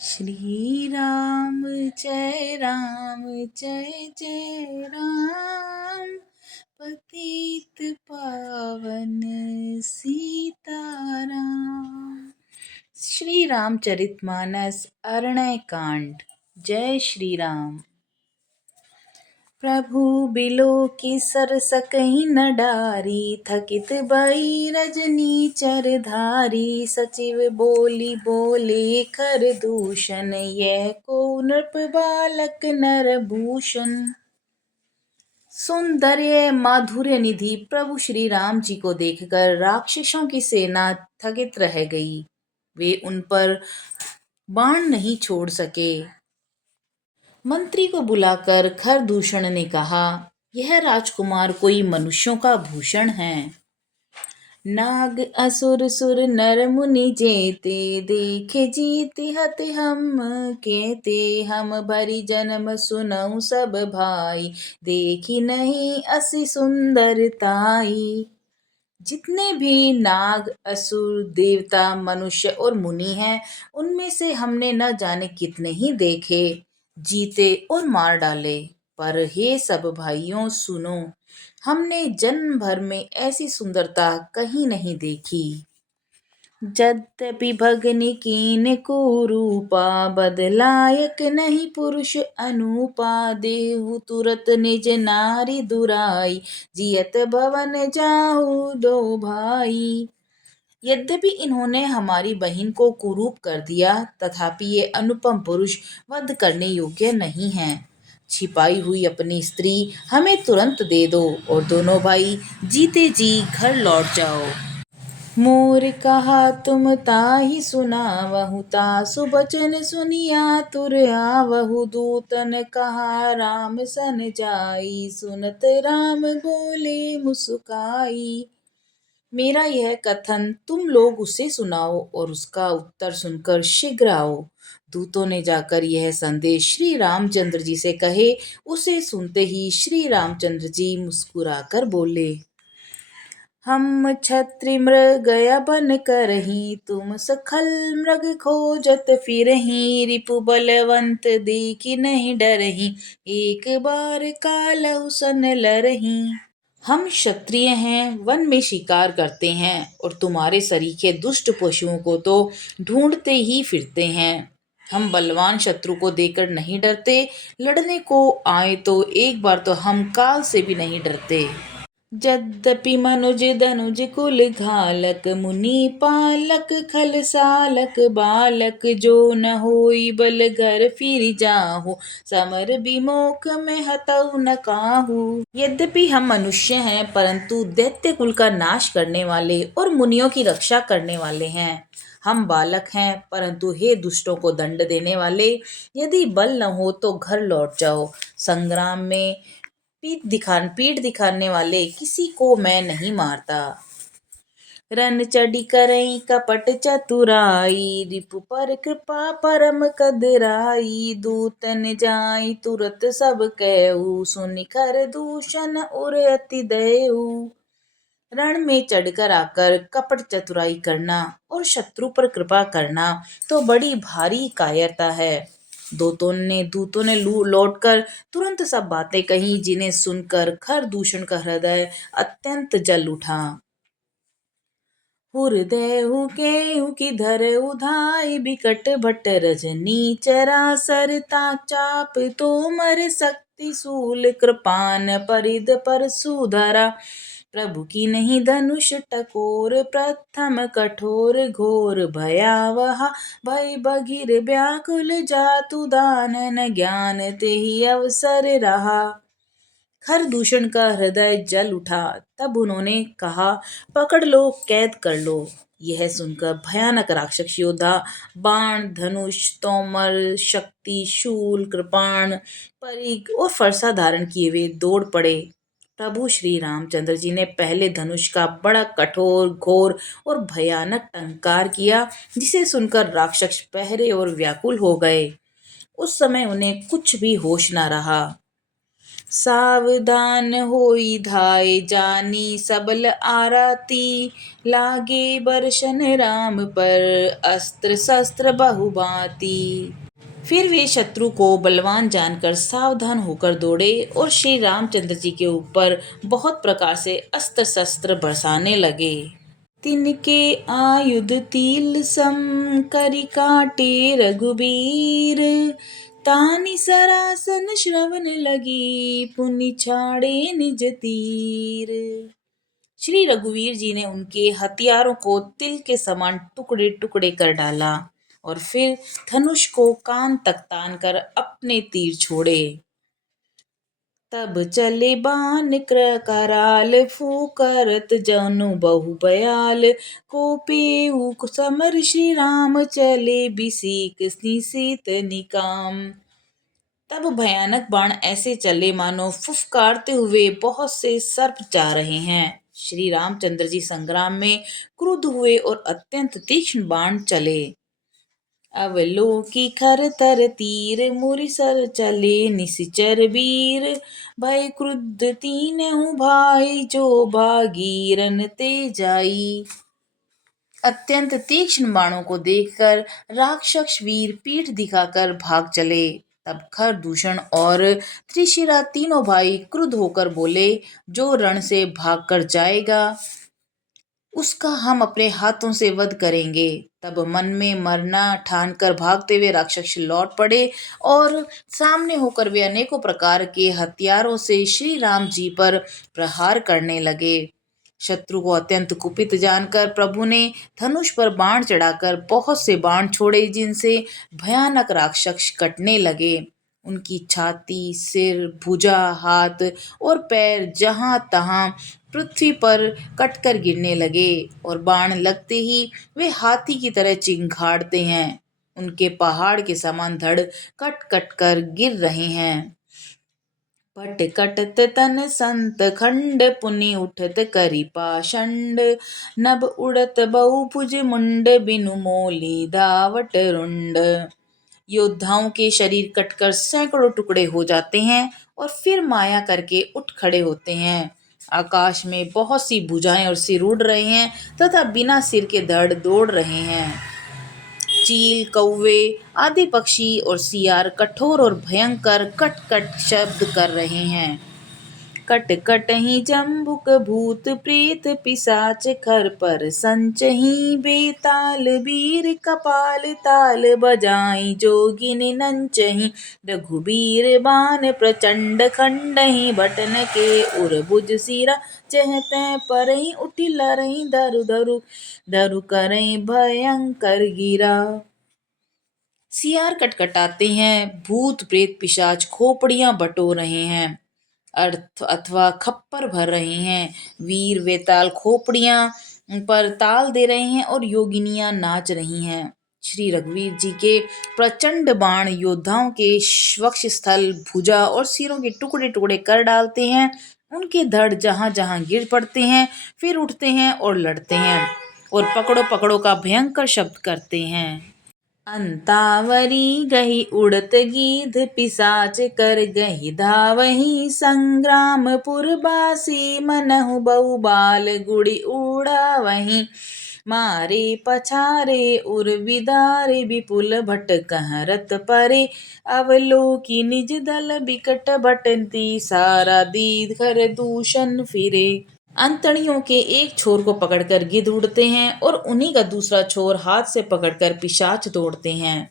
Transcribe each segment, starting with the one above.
श्री राम जय राम पतित पावन सीताराम। श्री रामचरितमानस अरण्य कांड। जय श्री राम। प्रभु बिलो की सर सकई न डारी, थकित भई रजनी चरधारी। सचिव बोली बोले खर दूषण, यह को नृप बालक नर भूषण। सौंदर्य माधुर्य निधि प्रभु श्री राम जी को देखकर राक्षसों की सेना थकित रह गई। वे उन पर बाण नहीं छोड़ सके। मंत्री को बुलाकर खरदूषण ने कहा, यह राजकुमार कोई मनुष्यों का भूषण है। नाग असुर सुर नर मुनि जेते, देखे जीति हति हम केते। हम भरी जन्म सुनऊ सब भाई, देखी नहीं असी सुंदरताई। जितने भी नाग असुर देवता मनुष्य और मुनि हैं, उनमें से हमने न जाने कितने ही देखे, जीते और मार डाले। पर हे सब भाइयों सुनो, हमने जन्म भर में ऐसी सुंदरता कहीं नहीं देखी। यद्यपि भगनि कीन कुरूपा, बदलायक नहीं पुरुष अनूपा। देहु तुरत निज नारी दुराई, जियत भवन जाहु दो भाई। यद्यपि इन्होंने हमारी बहन को कुरूप कर दिया, तथापि ये अनुपम पुरुष वध करने योग्य नहीं हैं। छिपाई हुई अपनी स्त्री हमें तुरंत दे दो और दोनों भाई जीते जी घर लौट जाओ। मोर कहा तुम ताहि सुनावहु, तासु बचन सुनिया तुर आवहु। दूतन कहा राम सन जाई, सुनत राम बोले मुस्काई। मेरा यह कथन तुम लोग उसे सुनाओ और उसका उत्तर सुनकर शीघ्र आओ। दूतों ने जाकर यह संदेश श्री रामचंद्र जी से कहे। उसे सुनते ही श्री रामचंद्र जी मुस्कुराकर बोले, हम क्षत्रि मृग बन करही, तुम सखल मृग खोजत फिरही। रिपु बलवंत देखी नहीं डरही, एक बार कालहु सन लरही। हम क्षत्रिय हैं, वन में शिकार करते हैं और तुम्हारे सरीखे दुष्ट पशुओं को तो ढूंढते ही फिरते हैं। हम बलवान शत्रु को देखकर नहीं डरते, लड़ने को आए तो एक बार तो हम काल से भी नहीं डरते। यद्यपि मनुज धनुज कुल घालक, मुनि पालक खल सालक बालक। जो न होई बल घर फिर जाहु, समर विमोख में हतऊ न काहू। यद्यपि हम मनुष्य हैं, परंतु दैत्य कुल का नाश करने वाले और मुनियों की रक्षा करने वाले हैं। हम बालक हैं, परंतु हे दुष्टों को दंड देने वाले, यदि बल न हो तो घर लौट जाओ। संग्राम में पीठ दिखाने वाले किसी को मैं नहीं मारता। रन चढ़ी करई कपट चतुराई, रिपु पर कृपा परम कदराई। दूतन जाई तुरत सब कहू, सुनि खर दूषण उर अति दयऊ। रण में चढ़कर आकर कपट चतुराई करना और शत्रु पर कृपा करना तो बड़ी भारी कायरता है। दूतों ने लौटकर तुरंत सब बातें कही, जिन्हें सुनकर खरदूषण का हृदय अत्यंत जल उठा। हृदय केहू की धर उधाई, बिकट भट्ट रजनी चरासरता। चाप तोमर शक्ति शूल कृपान, परिध परशु धरा। प्रभु की नहीं धनुष टकोर, प्रथम कठोर घोर भयावहा। भय बघिर व्याकुल जातु दानन, ज्ञान तेहि अवसर रहा। खरदूषण का हृदय जल उठा। तब उन्होंने कहा, पकड़ लो, कैद कर लो। यह सुनकर भयानक राक्षस योद्धा बाण धनुष तोमर शक्ति शूल कृपाण परिघ और फरसा धारण किए हुए दौड़ पड़े। प्रभु श्री रामचंद्र जी ने पहले धनुष का बड़ा कठोर घोर और भयानक टंकार किया, जिसे सुनकर राक्षस पहरे और व्याकुल हो गए। उस समय उन्हें कुछ भी होश न रहा। सावधान होई धाय जानी सबल आरती, लागे बरशन राम पर अस्त्र शस्त्र बहुभांति। फिर वे शत्रु को बलवान जानकर सावधान होकर दौड़े और श्री रामचंद्र जी के ऊपर बहुत प्रकार से अस्त्र शस्त्र बरसाने लगे। तिनके आयुध तिल सम करि काटे रघुबीर, तानि सरासन श्रवण लगी पुनि छाड़े निज तीर। श्री रघुवीर जी ने उनके हथियारों को तिल के समान टुकड़े टुकड़े कर डाला और फिर धनुष को कान तक तान कर अपने तीर छोड़े। तब चले बाण कराल फूकरत जनु बहु बयाल, कोपेऊ समर श्री राम चले बिसीक निशीत निकाम। तब भयानक बाण ऐसे चले मानो फुफकारते हुए बहुत से सर्प जा रहे हैं। श्री रामचंद्र जी संग्राम में क्रुद्ध हुए और अत्यंत तीक्ष्ण बाण चले। अवलोकी खर तर तीर मुरि सर चले निशिचर वीर, भय क्रुद्ध तीनहु भाई जो भागीरन ते जाई। अत्यंत तीक्ष्ण बाणों को देखकर राक्षस वीर पीठ दिखाकर भाग चले। तब खरदूषण और त्रिशिरा तीनों भाई क्रुद्ध होकर बोले, जो रण से भागकर जाएगा उसका हम अपने हाथों से वध करेंगे। तब मन में मरना ठानकर भागते हुए राक्षस लौट पड़े और सामने होकर वे अनेकों प्रकार के हथियारों से श्री राम जी पर प्रहार करने लगे। शत्रु को अत्यंत कुपित जानकर प्रभु ने धनुष पर बाण चढ़ाकर बहुत से बाण छोड़े, जिनसे भयानक राक्षस कटने लगे। उनकी छाती, सिर, भुजा, हाथ और पैर जहां तहां पृथ्वी पर कटकर गिरने लगे और बाण लगते ही वे हाथी की तरह चिंघाड़ते हैं। उनके पहाड़ के समान धड़ कट कट कर गिर रहे हैं। पट कटत तन संत खंड, पुनि उठत करि पाषंड, नभ उड़त बहुभुज मुंड, बिनु मोली धावट रुंड। योद्धाओं के शरीर कटकर सैकड़ों टुकड़े हो जाते हैं और फिर माया करके उठ खड़े होते हैं। आकाश में बहुत सी भुजाएं और सिर उड़ रहे हैं तथा बिना सिर के धड़ दौड़ रहे हैं। चील, कौवे आदि पक्षी और सियार कठोर और भयंकर कट कट शब्द कर रहे हैं। कट कट ही जम्बुक भूत प्रेत पिशाच खर पर संचही, बेताल वीर कपाल ताल बजाई जोगिन नंचही, रघुबीर बान प्रचंड खंडही, बटन के उर भुज सिरा चहते परही, उठी लरही धरु धरु धरु करही भयंकर गिरा। सियार कटकटाते हैं, भूत प्रेत पिशाच खोपड़ियां बटो रहे हैं अथवा खप्पर भर रहे हैं। वीर वेताल खोपड़ियां पर ताल दे रहे हैं और योगिनियां नाच रही हैं। श्री रघुवीर जी के प्रचंड बाण योद्धाओं के वक्षस्थल, भुजा और सिरों के टुकड़े टुकड़े कर डालते हैं। उनके धड़ जहां जहां गिर पड़ते हैं, फिर उठते हैं और लड़ते हैं और पकड़ो पकड़ो का भयंकर शब्द करते हैं। अंतावरी गही उड़त गीध, पिशाच कर गही धावही, संग्रामपुर बासी मनहु बहुबाल गुड़ी उड़ावही, मारे पछारे उर विदारे विपुल भट कहरत परे, अवलोकी निज दल बिकट भटंती, सारा दीद कर दूषण फिरे। अंतड़ियों के एक छोर को पकड़कर गिद्ध उड़ते हैं और उन्हीं का दूसरा छोर हाथ से पकड़कर पिशाच दौड़ते हैं।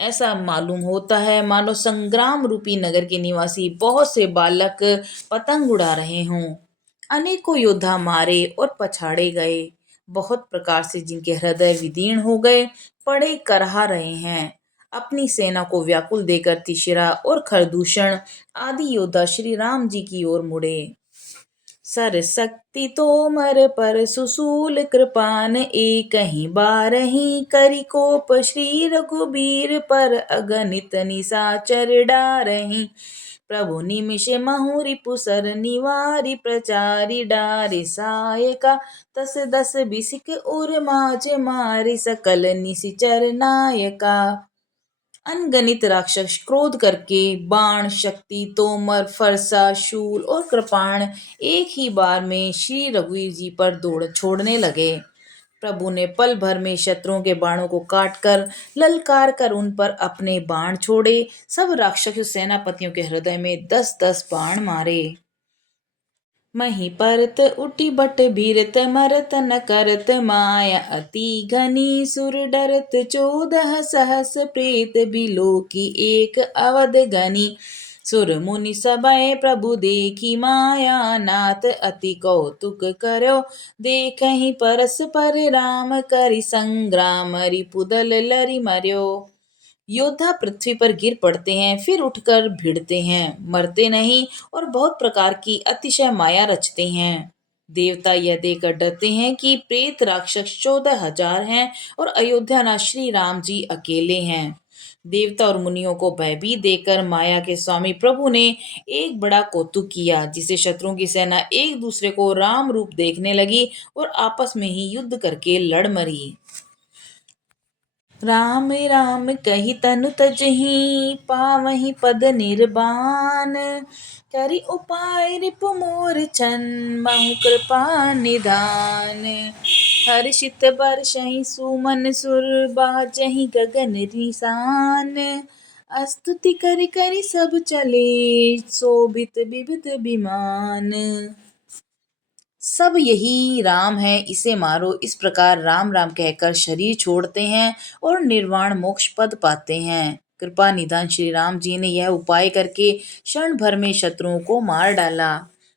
ऐसा मालूम होता है मानो संग्राम रूपी नगर के निवासी बहुत से बालक पतंग उड़ा रहे हों। अनेकों योद्धा मारे और पछाड़े गए। बहुत प्रकार से जिनके हृदय विदीर्ण हो गए पड़े करहा रहे हैं। अपनी सेना को व्याकुल देकर तिशिरा और खरदूषण आदि योद्धा श्री राम जी की ओर मुड़े। सरशक्ति तोमर पर सुसूल कृपान, एक ही बारही करि कोप श्री रघुबीर पर, अगणित निशाचर डारही, प्रभु निमिष महु रिपुसर निवारि, प्रचारि डारि सायका, तस दस बिसिक उर माज मारि, सकल निशिचर नायका। अनगणित राक्षस क्रोध करके बाण, शक्ति, तोमर, फरसा, शूल और कृपाण एक ही बार में श्री रघुवीर जी पर दौड़ छोड़ने लगे। प्रभु ने पल भर में शत्रुओं के बाणों को काट कर ललकार कर उन पर अपने बाण छोड़े। सब राक्षस सेनापतियों के हृदय में 10-10 बाण मारे। मही परत उठी बट भीरत मरत न करत माया अति घनी सुर डरत 14 सहस प्रेत बिलो की एक अवध घनी। सुर मुनि सभय प्रभु देखी माया नाथ अति कौतुक करयो देखहि परस्पर राम करि संग्राम रिपुदल लरि मर्यो। योद्धा पृथ्वी पर गिर पड़ते हैं, फिर उठकर भिड़ते हैं, मरते नहीं और बहुत प्रकार की अतिशय माया रचते हैं। देवता यह देखकर डरते हैं कि प्रेत राक्षस 14,000 हैं और अयोध्यानाथ श्री राम जी अकेले हैं। देवता और मुनियों को भयभीत देकर माया के स्वामी प्रभु ने एक बड़ा कौतुक किया, जिसे शत्रुओं की सेना एक दूसरे को राम रूप देखने लगी और आपस में ही युद्ध करके लड़ मरी। राम राम कही तनु तजहि पावहि पद निर्बान करि उपाय रिपु मोर छन महु कृपा निधान। हर्षित बरसहि सुमन सुर बाजहि गगन निशान स्तुति करि करि सब चले शोभित विविध विमान। सब यही राम है, इसे मारो, इस प्रकार राम राम कहकर शरीर छोड़ते हैं और निर्वाण मोक्ष पद पाते हैं। कृपा निधान श्री राम जी ने यह उपाय करके क्षण भर में शत्रुओं को मार डाला।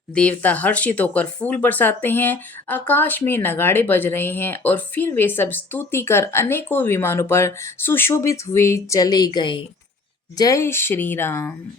देवता हर्षित होकर फूल बरसाते हैं, आकाश में नगाड़े बज रहे हैं और फिर वे सब स्तुति कर अनेकों विमानों पर सुशोभित हुए चले गए। जय श्री राम।